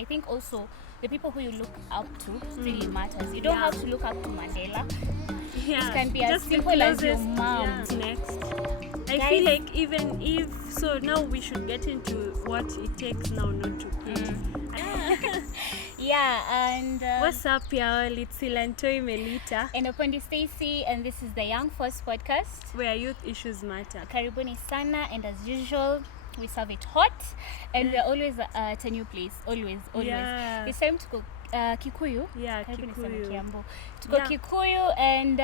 I think also the people who you look up to really matters. You don't have to look up to Mandela. Yeah, It can be as just the simple as your closest- mom. yeah. Next, I Guys- feel like even if so, now we should get into what it takes now not to quit. Yeah, and What's up, y'all? It's Silantoi Melita, and Opondi Stacy, and this is the Young Force podcast. where youth issues matter. Karibuni sana, and as usual, we serve it hot, and we're always at a new place. Always. Yeah. It's time to go Kikuyu. Yeah, Karibuni sana Kikuyu. Kiambu. To go Yeah. Kikuyu, and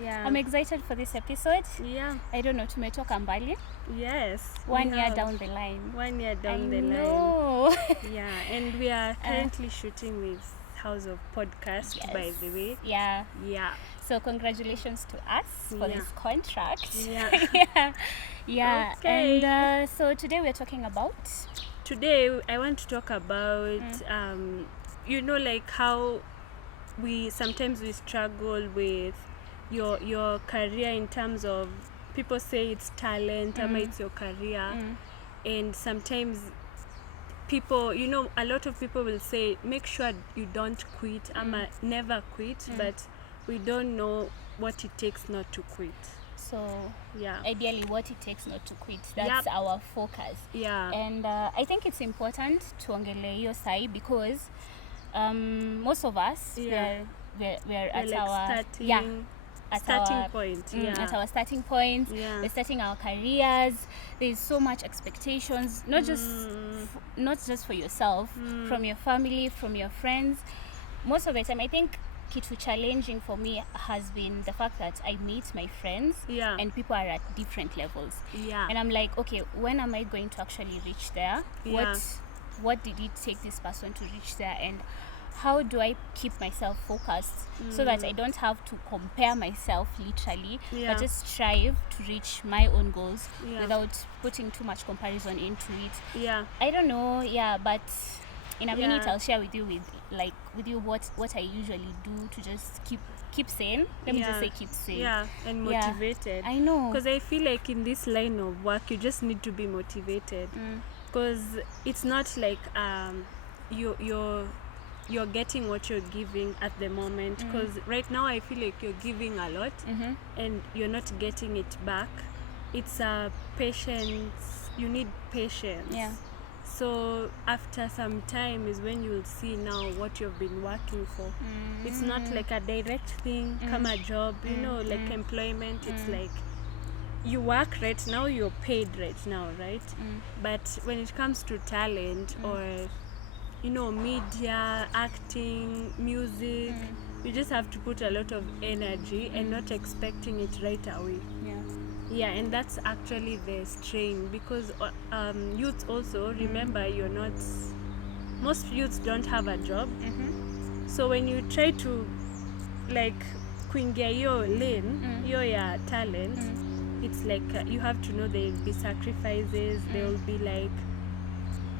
Yeah. I'm excited for this episode. Yeah. I don't know, tumetoka mbali. Yes. 1 we year have. down the line. 1 year down I the line. know. Yeah, and we are currently shooting with House of Podcast, Yes. by the way. Yeah. Yeah. So congratulations to us for Yeah. this contract. Yeah. Yeah. Okay. And so today we're talking about Today, I want to talk about, like how we sometimes struggle with your career in terms of people say it's talent, ama it's your career, and sometimes people, a lot of people will say make sure you don't quit, ama never quit, but we don't know what it takes not to quit. so Yeah. ideally what it takes not to quit. That's Yep. our focus. Yeah. And I think it's important to ongelea hiyo sai because most of us Yeah. we're at Like our starting our point. at our starting point. Yeah. We're starting our careers. There's so much expectations, not just for yourself, from your family, from your friends. Most of the time, I think kitu challenging for me has been the fact that I meet my friends Yeah. and people are at different levels. Yeah. And I'm like, okay, when am I going to actually reach there? Yeah. What did it take this person to reach there? And how do I keep myself focused so that I don't have to compare myself literally, Yeah. but just strive to reach my own goals Yeah. without putting too much comparison into it? Yeah. I don't know, but in a minute Yeah. I'll share with you what I usually do to just keep sane. Let me just say keep sane. Yeah, and Yeah. motivated. I know. Because I feel like in this line of work, you just need to be motivated. Because it's not like you're getting what you're giving at the moment. Because right now I feel like you're giving a lot and you're not getting it back. It's patience. You need patience. Yeah. So after some time is when you'll see now what you've been working for. It's not like a direct thing, come a job, like employment. It's like you work right now, you're paid right now, right? But when it comes to talent or media, acting, music, you just have to put a lot of energy and not expecting it right away. Yeah, and that's actually the strain because youth also, remember, most youths don't have a job. So when you try to like kuingia your lane, your talent, it's like you have to know there will be sacrifices, there will be like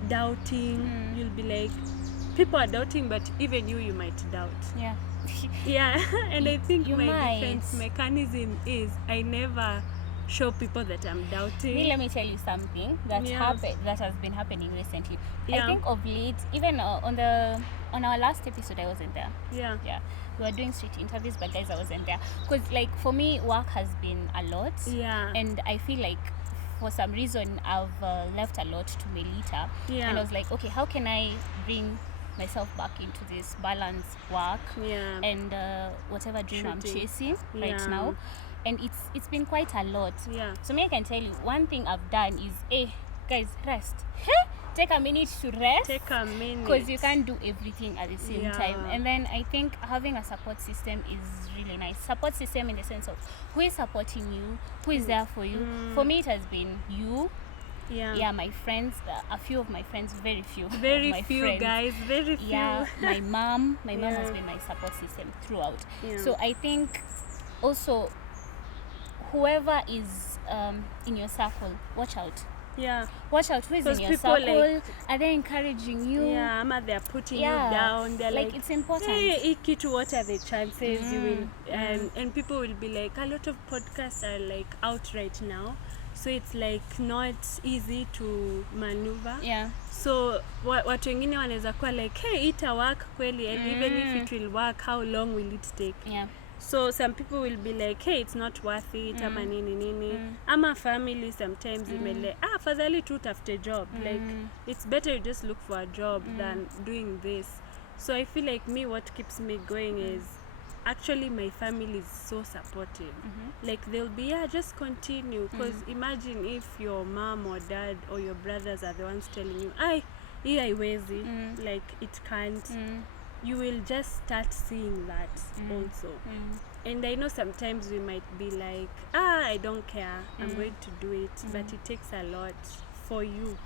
doubting, you'll be like, people are doubting, but even you might doubt. Yeah. Yeah, and I think You my might. defense mechanism is I never show people that I'm doubting. Let me tell you something that Yeah. that has been happening recently. Yeah. I think of late, even on our last episode, I wasn't there. Yeah. We were doing street interviews, but guys, I wasn't there because, like, for me, work has been a lot, Yeah. and I feel like for some reason I've left a lot to Melita, Yeah. and I was like, okay, how can I bring myself back into this balanced work Yeah. and whatever dream I'm Shooting. chasing right Yeah. now? And it's been quite a lot. Yeah. So me, I can tell you one thing I've done is, guys, rest. Take a minute to rest. Take a minute. Because you can't do everything at the same Yeah. time. And then I think having a support system is really nice. Support system in the sense of who is supporting you, who is there for you. For me, it has been you. Yeah, my friends, a few of my friends, very few. of Very my few friends. guys, very few. Yeah, my mom. My mom has Yeah. been my support system throughout. Yeah. So I think also whoever is in your circle, watch out. Yeah. Watch out who is in 'Cause your people, circle. like- Are they encouraging you? Yeah, ama they're putting Yeah. you down. They're Like, like, it's important. hey, Ikitu, what are the chances you will? And people will be like, a lot of podcasts are like out right now. so it's like not easy to maneuver. Yeah. So watu wengine wanaweza kuwa like, hey, ita work kweli, and even if it will work, how long will it take? Yeah. So some people will be like, hey, it's not worth it, ama nini. Ama family sometimes imele, afadhali tu tafute job. Like, it's better you just look for a job than doing this. So I feel like me, what keeps me going is actually my family is so supportive. Like, they'll be, just continue. Because imagine if your mom or dad or your brothers are the ones telling you, hii haiwezi, like, it can't. You will just start seeing that also. And I know sometimes we might be like, I don't care, I'm going to do it. But it takes a lot for you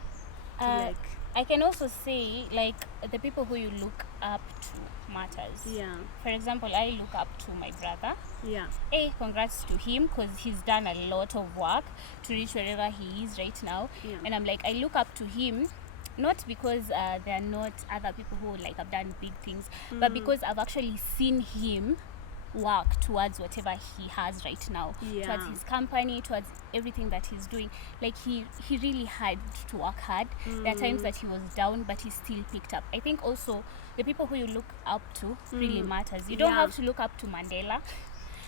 to like... I can also say, like, the people who you look up to matters. Yeah. For example, I look up to my brother. Yeah. Hey, congrats to him, because he's done a lot of work to reach wherever he is right now. Yeah. And I'm like, I look up to him, not because there are not other people who like have done big things, but because I've actually seen him work towards whatever he has right now, towards his company, towards everything that he's doing. Like, he really had to work hard. There are times that he was down, but he still picked up. I think also the people who you look up to really matters. You don't have to look up to Mandela.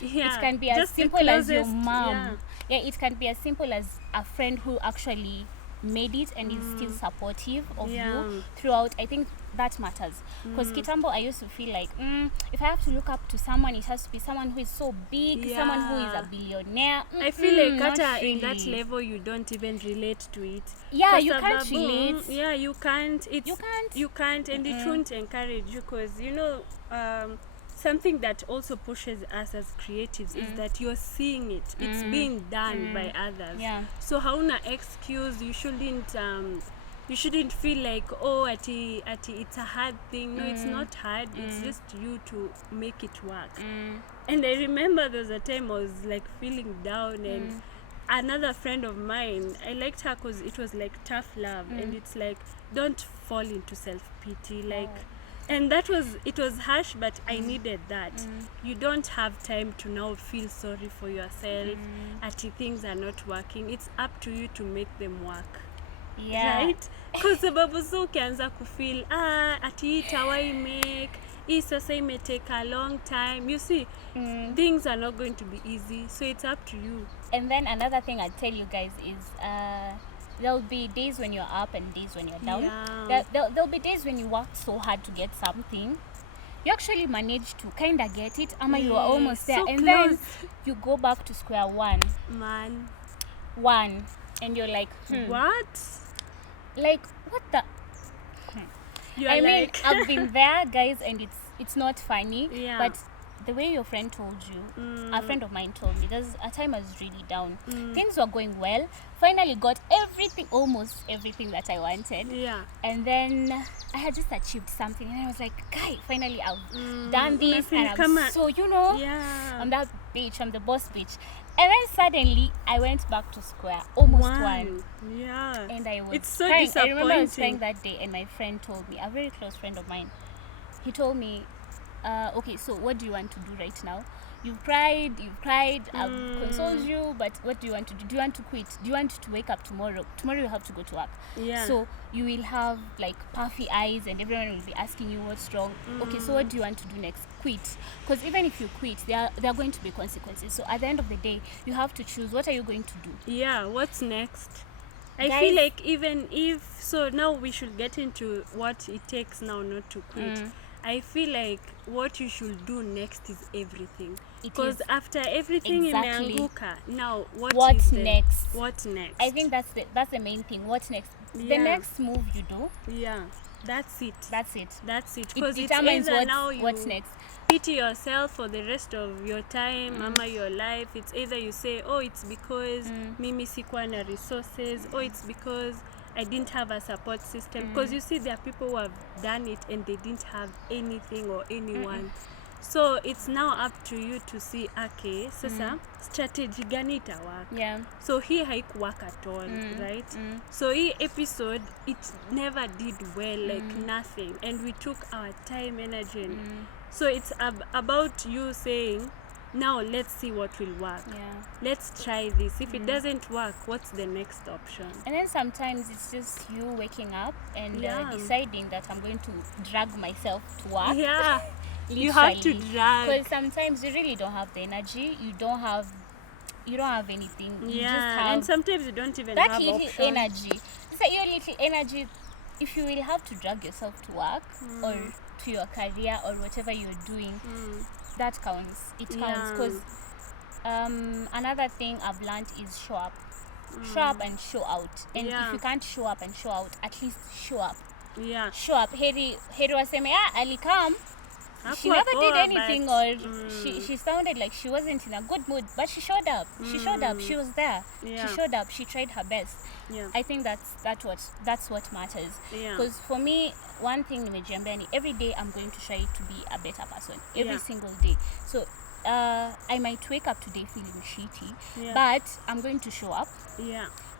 Yeah. It can be as Just simple as your mom. Yeah. It can be as simple as a friend who actually made it and is still supportive of you throughout. I think that matters, because kitambo I used to feel like if I have to look up to someone, it has to be someone who is so big, someone who is a billionaire. I feel like really. in that level you don't even relate to it. Yeah, you can't relate. Yeah, you can't. You can't, and it won't encourage you, because you know, something that also pushes us as creatives is that you're seeing it. It's being done by others. Yeah. So hauna excuse. You shouldn't feel like, ati it's a hard thing. No, it's not hard. It's just you to make it work. And I remember there was a time I was like feeling down, and another friend of mine, I liked her because it was like tough love, and it's like, don't fall into self-pity, like, and it was harsh, but I needed that. You don't have time to now feel sorry for yourself. Ati things are not working. It's up to you to make them work. Yeah. Right? Because sababu so ukianza kufeel ati hii tawai make, hii sasa ime take a long time. You see, things are not going to be easy, so it's up to you. And then another thing I'd tell you guys is there'll be days when you're up and days when you're down. Yeah. There'll be days when you worked so hard to get something, you actually manage to kind of get it, ama you are almost there, so and close. then you go back to square one, and you're like, What? Like, what the? I mean, I've been there, guys, and it's not funny. Yeah. But the way your friend told you, a friend of mine told me, there's a time I was really down. Things were going well. Finally got almost everything that I wanted. Yeah. And then I had just achieved something, and I was like, guy, finally I've done this, and I'm so, on that beach, on the boss beach. And then suddenly I went back to square, almost one. Yeah. And I was It's so crying. I disappointing. remember I was crying that day, and my friend told me, a very close friend of mine, he told me, okay, so what do you want to do right now? You've cried, I've consoled you, but what do you want to do? Do you want to quit? Do you want to wake up tomorrow? Tomorrow you have to go to work. Yeah. So you will have like puffy eyes, and everyone will be asking you what's wrong. Okay, so what do you want to do next? Quit. Because even if you quit, there are going to be consequences. So at the end of the day, you have to choose, what are you going to do? Yeah, what's next? I Guys, feel like even if, so now we should get into what it takes now not to quit. I feel like what you should do next is everything. Because after everything imeanguka, now what's next? What next? I think that's the main thing. What next? The next move you do. Yeah, that's it. It determines what's next. Pity yourself for the rest of your time, ama your life. It's either you say, it's because mimi sikuwa na resources, or it's because I didn't have a support system. Because you see, there are people who have done it and they didn't have anything or anyone. So it's now up to you to see, okay, sasa strategy gani itawork. Yeah. So hii haikuwork at all, right? So hii episode, it never did well, like nothing. And we took our time, energy. So it's about you saying, now let's see what will work. Let's try this. If it doesn't work, what's the next option? And then sometimes it's just you waking up and deciding that I'm going to drag myself to work. You have to drag, because sometimes you really don't have the energy. You don't have anything. You just have, and sometimes you don't even that have little options. energy. It's like your little energy. If you will have to drag yourself to work or to your career or whatever you're doing, that counts. It counts, because another thing I've learned is show up. Show up and show out. And if you can't show up and show out, at least show up. Show up. Heri waseme, alikam. She never did anything, or she sounded like she wasn't in a good mood, but she showed up. She showed up. She was there. She showed up. She tried her best. I think that's what matters. Because for me, one thing nimejiambia ni every day I'm going to try to be a better person. Every single day. So I might wake up today feeling shitty, but I'm going to show up.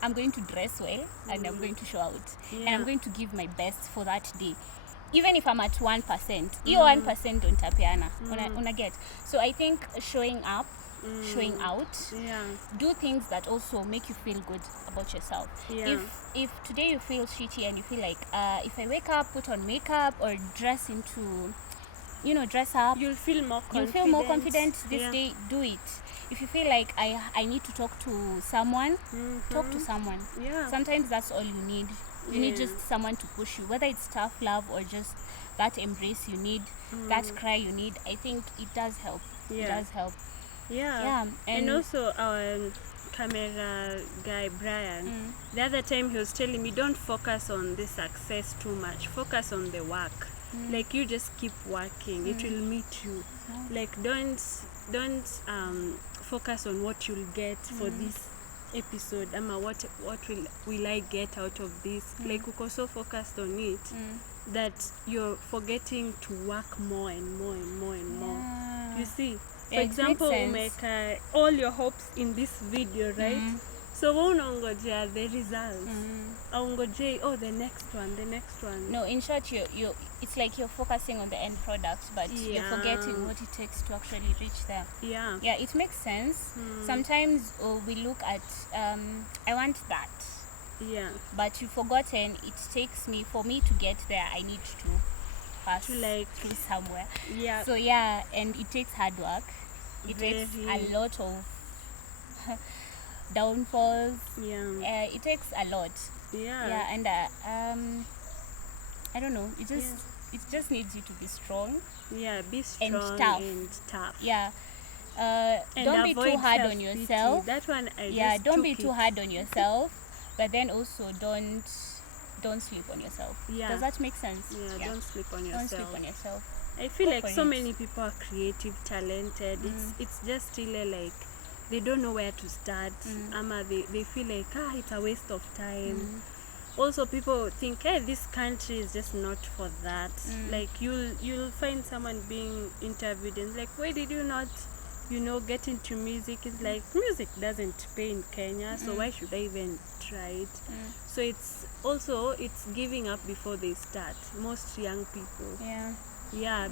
I'm going to dress well, and I'm going to show out. And I'm going to give my best for that day. Even if I'm at 1%, hiyo 1% don't tapeana. Una get. So I think showing up, showing out, do things that also make you feel good about yourself. If today you feel shitty and you feel like if I wake up, put on makeup or dress up, you'll feel more confident. You'll feel more confident this day. Do it. If you feel like I need to talk to someone, talk to someone. Sometimes that's all you need. You need just someone to push you, whether it's tough love or just that embrace you need, that cry you need. I think it does help. It does help. And also our camera guy Brian, the other time he was telling me, don't focus on the success too much, focus on the work. Like, you just keep working, it will meet you. Like, don't focus on what you'll get for this episode, what will I get out of this. Like, uko so focused on it that you're forgetting to work more and more and more and more. You see, for example, make all your hopes in this video, right? So unaongojea the results, aongojea the next one. No, in short, you it's like you're focusing on the end product, but you're forgetting what it takes to actually reach there. It makes sense. Sometimes we look at I want that, but you've forgotten it takes me, for me to get there, I need to pass through somewhere. So and it takes hard work. It takes a lot of downfalls. It takes a lot. And I don't know, it just needs you to be strong. Be strong and tough. And don't be too hard on yourself. That one don't be too hard on yourself, but then also don't sleep on yourself. Does that make sense? Don't sleep on yourself. I feel like so many people are creative, talented. It's just still like they don't know where to start. They feel like it's a waste of time. Also, people think, hey, this country is just not for that. Like, you'll find someone being interviewed and like, why did you not get into music? It's like, music doesn't pay in Kenya, so why should I even try it? So it's giving up before they start, most young people.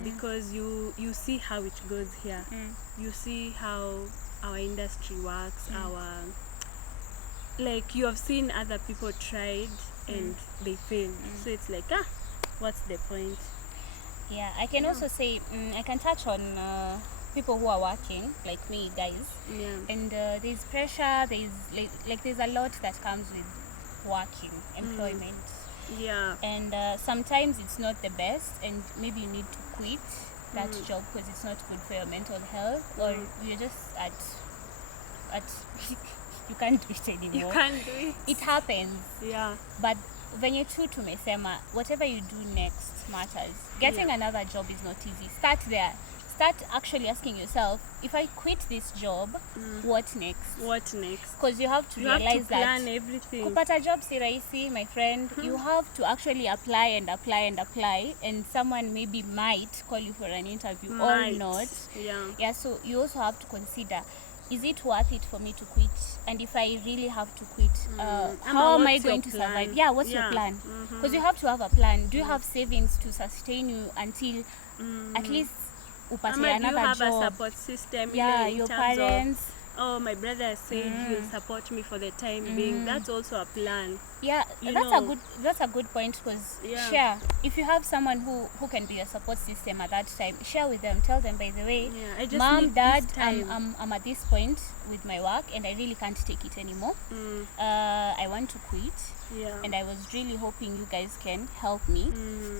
Because you see how it goes here. You see how our industry works, like, you have seen other people tried and they failed. So it's like, what's the point? I can also say, I can touch on people who are working, like me, guys. And there's pressure, there's a lot that comes with working, employment. And sometimes it's not the best, and maybe you need to quit that job because it's not good for your mental health, or you're just at you can't do it anymore. You can't do it. It happens. But when you're true to mesema, whatever you do next matters. Getting another job is not easy. Start there. Start actually asking yourself, if I quit this job, what next? Because you have to realize that everything. Kupata job si rahisi, my friend. You have to actually apply, and someone maybe might call you for an interview or not. So you also have to consider, is it worth it for me to quit? And if I really have to quit, how am I going to survive? What's your plan? Because you have to have a plan. Do you have savings to sustain you until at least upate do you another have a job. support system? Yeah, in your terms of, parents. oh, my brother said he'll support me for the time being. That's also a plan. Yeah, You that's know. that's a good point, because Yeah. share. If you have someone who can be your support system at that time, share with them. Tell them, by the way, Yeah, I just mom, need dad, this time. I'm at this point with my work and I really can't take it anymore. I want to quit. Yeah. And I was really hoping you guys can help me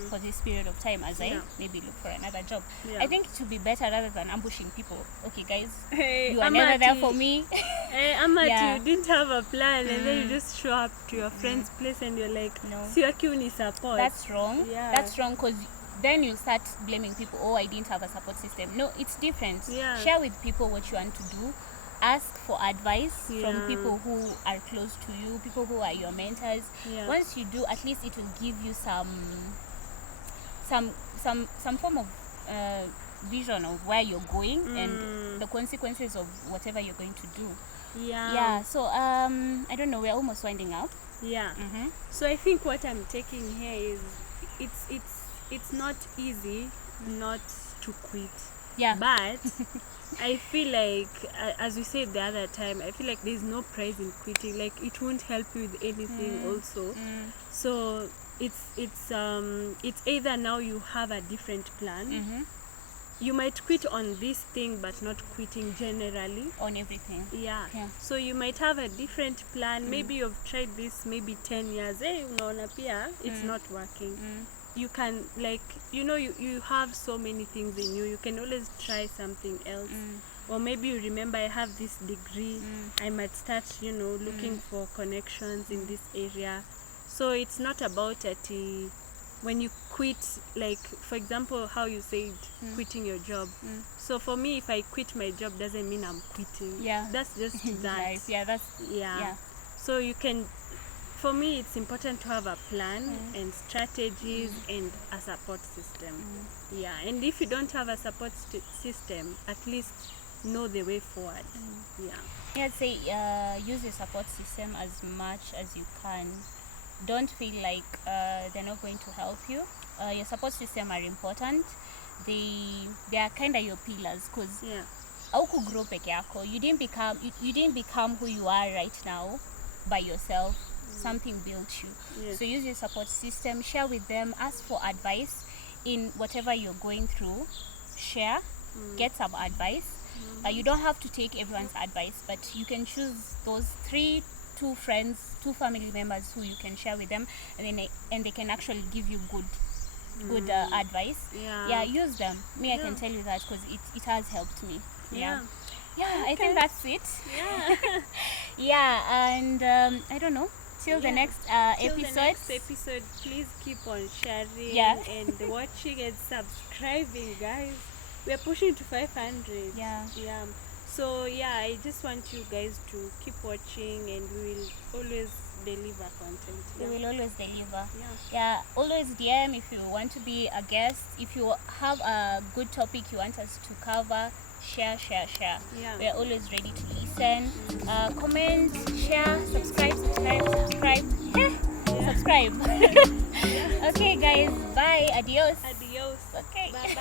for this period of time as I maybe look for another job. Yeah. I think it would be better rather than ambushing people. Okay, guys, Hey, you are never there for me. Hey, Amati, Yeah. you didn't have a plan, and then you just show up to your friend's place and you're like, No. Siwaki support. That's wrong. Yeah. That's wrong, because then you start blaming people. Oh, I didn't have a support system. No, it's different. Yeah. Share with people what you want to do. Ask for advice from Yeah. people who are close to you, people who are your mentors. Yeah. Once you do, at least it will give you some form of vision of where you're going and the consequences of whatever you're going to do. Yeah. So I don't know. We're almost winding up. Yeah. So I think what I'm taking here is it's not easy not to quit. Yeah. But I feel like, as we said the other time, I feel like there's no prize in quitting. Like, it won't help you with anything also. So it's either now you have a different plan. You might quit on this thing, but not quitting generally on everything. Yeah. So you might have a different plan. Maybe you've tried this maybe 10 years. Hey, unaona pia it's not working. You can, like, you have so many things in you. You can always try something else. Or maybe you remember, I have this degree. I might start, looking for connections in this area. So it's not about it. When you quit, like, for example, how you said quitting your job. So for me, if I quit my job, doesn't mean I'm quitting. Yeah. That's just that. Nice. Yeah, that's yeah. So you can, for me, it's important to have a plan and strategies and a support system. Yeah. And if you don't have a support system, at least know the way forward. Yeah. I'd say use your support system as much as you can. Don't feel like they're not going to help you. Your support system are important. They are kind of your pillars, because auku grow peke yako. You didn't become who you are right now by yourself. Something built you. So use your support system. Share with them. Ask for advice in whatever you're going through. Share. Get some advice. You don't have to take everyone's advice, but you can choose those two friends, 2 family members who you can share with them, and they can actually give you good advice. Use them. I can tell you that, because it has helped me. I think that's it. And I don't know, till the next episode, please keep on sharing and watching and subscribing, guys. We're pushing to 500. So I just want you guys to keep watching, and we will always deliver content. We will always deliver. Always DM if you want to be a guest. If you have a good topic you want us to cover, share. We are always ready to listen. Comment, share, subscribe. Subscribe. Okay, guys, bye. Adios. Okay. Okay. Bye.